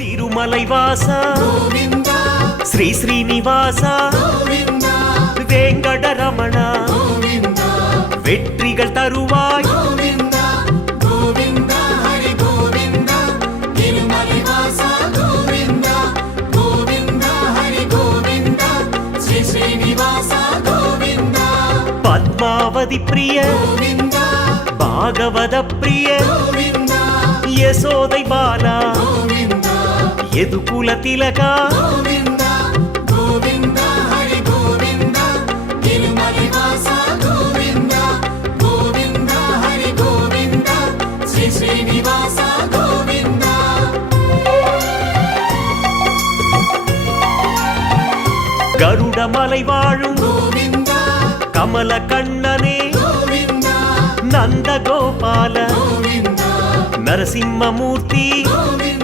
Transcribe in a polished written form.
திருமலை வாசா கோவிந்தா ஸ்ரீ ஸ்ரீனிவாசா கோவிந்தா வேங்கடரமணா கோவிந்தா வெற்றிகள் தருவாய் கோவிந்தா கோவிந்தா ஹரி கோவிந்தா திருமலை வாசா கோவிந்தா கோவிந்தா ஹரி கோவிந்தா ஸ்ரீ ஸ்ரீனிவாசா கோவிந்தா பத்மாவதி பிரிய கோவிந்தா பாகவத பிரிய கோவிந்தா யசோதை பாலா கோவிந்தா ಯದುಕುಲ ತಿಲಕ கோவிந்தா கோவிந்தா ஹரி கோவிந்தா திருமலை வாசா கோவிந்தா கோவிந்தா ஹரி கோவிந்தா ஸ்ரீ ஸ்ரீனிவாசா கோவிந்தா கருடமலை வாழும் கோவிந்தா கமல கண்ணனே கோவிந்தா நந்த கோபால கோவிந்தா நரசிம்மமூர்த்தி கோவிந்தா